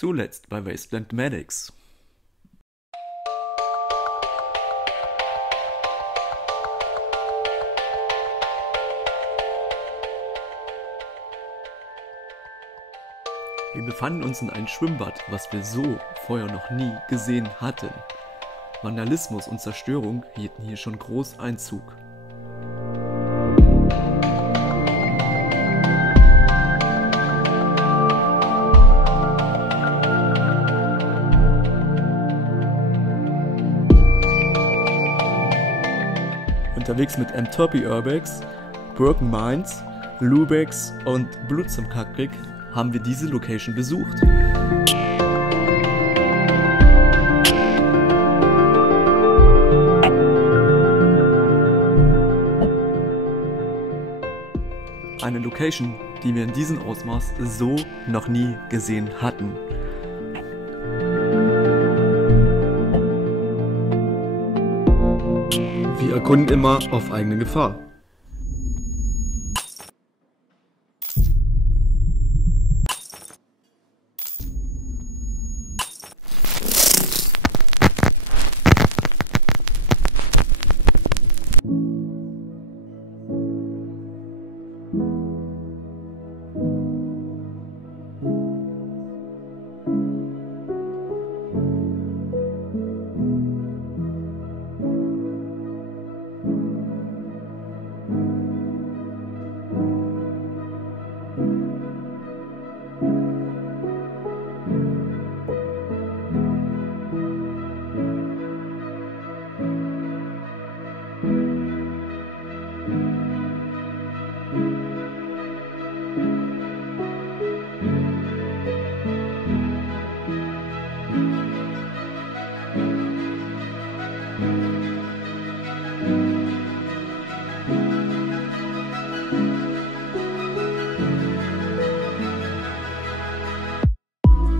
Zuletzt bei Wasteland Medics. Wir befanden uns in einem Schwimmbad, was wir so vorher noch nie gesehen hatten. Vandalismus und Zerstörung hielten hier schon groß Einzug. Unterwegs mit Entropy Urbex, Broken Minds, Lubex und Blut zum Kackrick haben wir diese Location besucht. Eine Location, die wir in diesem Ausmaß so noch nie gesehen hatten. Wir erkunden immer auf eigene Gefahr.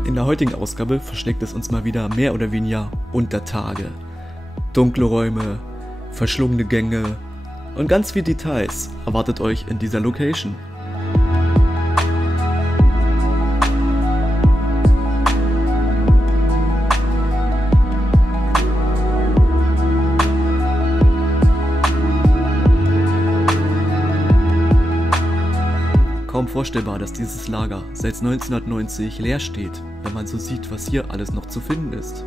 In der heutigen Ausgabe verschlägt es uns mal wieder mehr oder weniger unter Tage. Dunkle Räume, verschlungene Gänge und ganz viele Details erwartet euch in dieser Location. Kaum vorstellbar, dass dieses Lager seit 1990 leer steht, wenn man so sieht, was hier alles noch zu finden ist.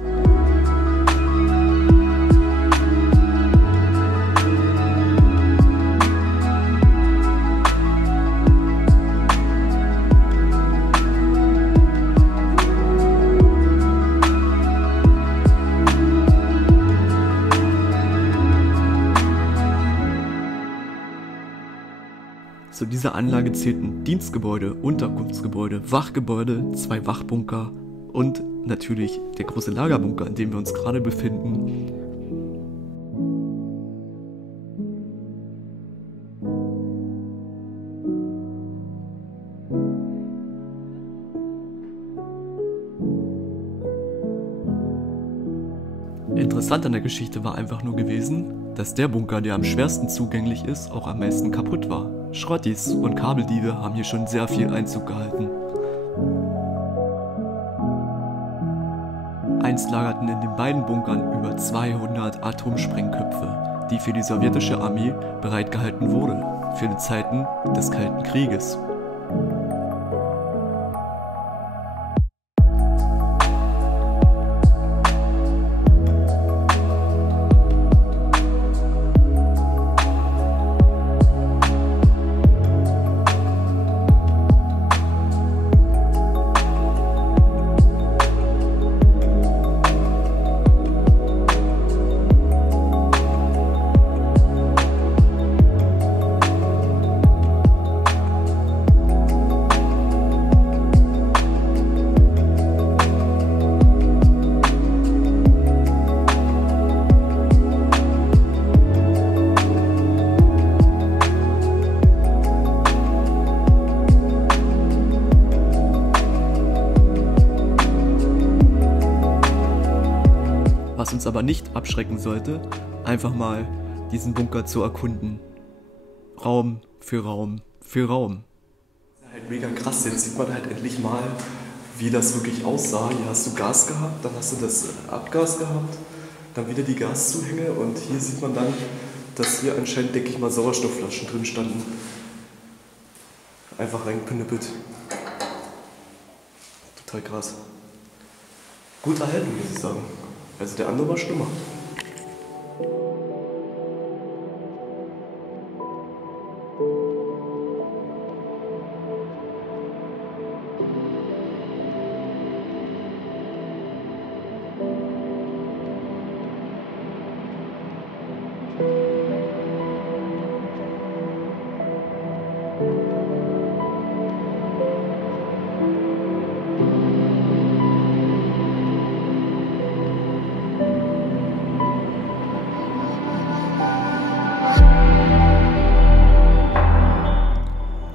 Zu dieser Anlage zählten Dienstgebäude, Unterkunftsgebäude, Wachgebäude, 2 Wachbunker und natürlich der große Lagerbunker, in dem wir uns gerade befinden. Interessant an der Geschichte war einfach nur gewesen, dass der Bunker, der am schwersten zugänglich ist, auch am meisten kaputt war. Schrottis und Kabeldiebe haben hier schon sehr viel Einzug gehalten. Einst lagerten in den beiden Bunkern über 200 Atomsprengköpfe, die für die sowjetische Armee bereitgehalten wurde, für die Zeiten des Kalten Krieges. Was uns aber nicht abschrecken sollte, einfach mal diesen Bunker zu erkunden. Raum für Raum für Raum. Halt mega krass, jetzt sieht man halt endlich mal, wie das wirklich aussah. Hier hast du Gas gehabt, dann hast du das Abgas gehabt, dann wieder die Gaszugänge und hier sieht man dann, dass hier anscheinend, denke ich mal, Sauerstoffflaschen drin standen. Einfach reingeknüppelt. Total krass. Gut erhalten, muss ich sagen. Also der andere war schlimmer.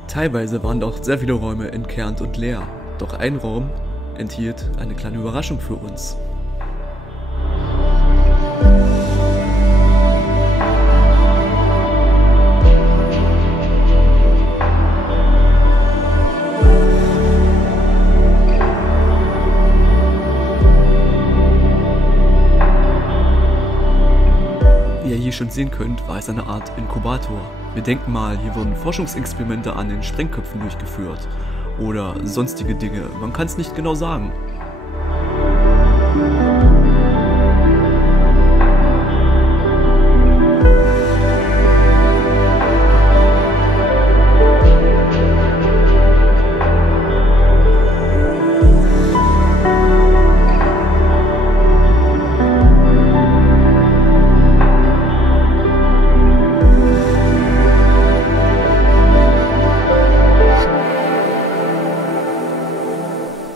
Teilweise waren auch sehr viele Räume entkernt und leer, doch ein Raum enthielt eine kleine Überraschung für uns. Wie ihr hier schon sehen könnt, war es eine Art Inkubator. Wir denken mal, hier wurden Forschungsexperimente an den Sprengköpfen durchgeführt oder sonstige Dinge, man kann es nicht genau sagen.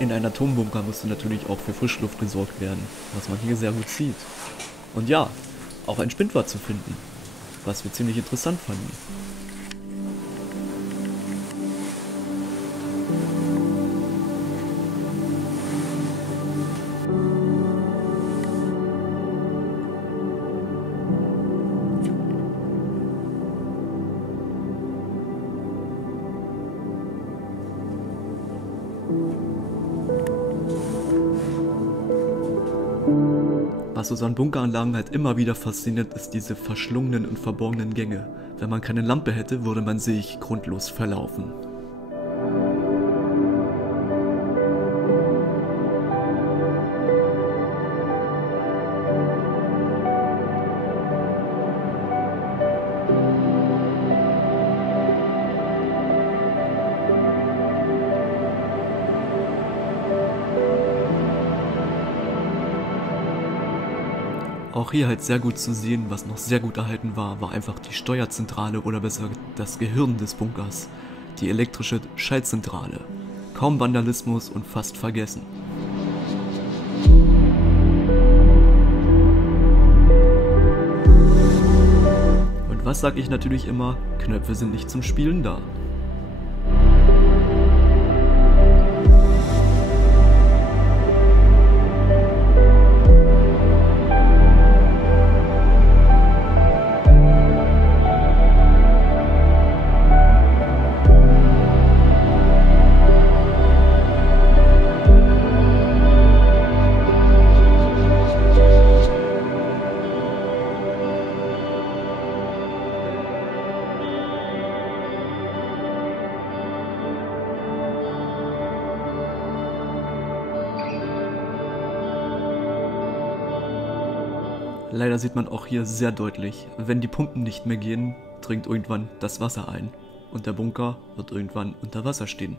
In einem Atombunker musste natürlich auch für Frischluft gesorgt werden, was man hier sehr gut sieht. Und ja, auch ein Spind war zu finden, was wir ziemlich interessant fanden. Was so an Bunkeranlagen halt immer wieder fasziniert, ist diese verschlungenen und verborgenen Gänge. Wenn man keine Lampe hätte, würde man sich grundlos verlaufen. Auch hier halt sehr gut zu sehen, was noch sehr gut erhalten war, war einfach die Steuerzentrale oder besser das Gehirn des Bunkers, die elektrische Schaltzentrale. Kaum Vandalismus und fast vergessen. Und was sag ich natürlich immer, Knöpfe sind nicht zum Spielen da. Leider sieht man auch hier sehr deutlich, wenn die Pumpen nicht mehr gehen, dringt irgendwann das Wasser ein und der Bunker wird irgendwann unter Wasser stehen.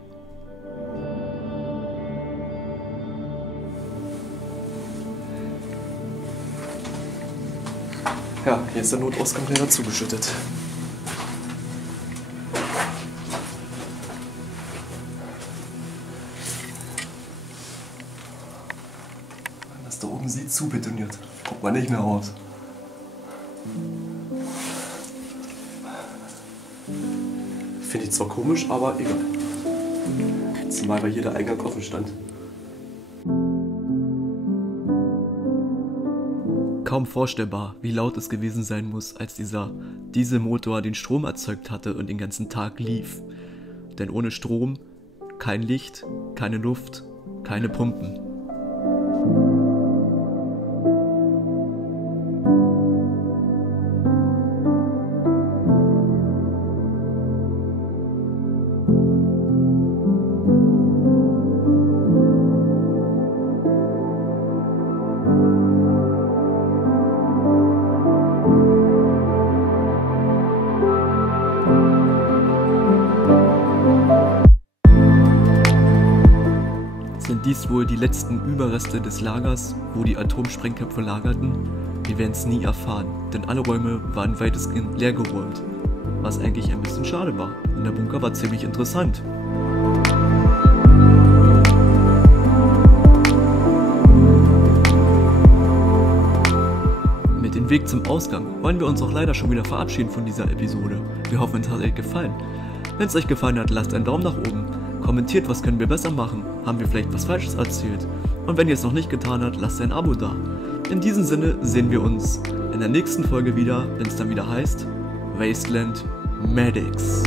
Ja, hier ist der Notausgang leider zugeschüttet. Das da oben sieht zu betoniert. Kommt man nicht mehr raus. Finde ich zwar komisch, aber egal. Zumal weil hier der Eingang offen stand. Kaum vorstellbar, wie laut es gewesen sein muss, als dieser Dieselmotor den Strom erzeugt hatte und den ganzen Tag lief. Denn ohne Strom kein Licht, keine Luft, keine Pumpen. Sind dies wohl die letzten Überreste des Lagers, wo die Atomsprengköpfe lagerten? Wir werden es nie erfahren, denn alle Räume waren weitestgehend leergeräumt, was eigentlich ein bisschen schade war, denn der Bunker war ziemlich interessant. Mit dem Weg zum Ausgang wollen wir uns auch leider schon wieder verabschieden von dieser Episode. Wir hoffen, es hat euch gefallen. Wenn es euch gefallen hat, lasst einen Daumen nach oben. Kommentiert, was können wir besser machen, haben wir vielleicht was Falsches erzählt. Und wenn ihr es noch nicht getan habt, lasst ein Abo da. In diesem Sinne sehen wir uns in der nächsten Folge wieder, wenn es dann wieder heißt Wasteland Medics.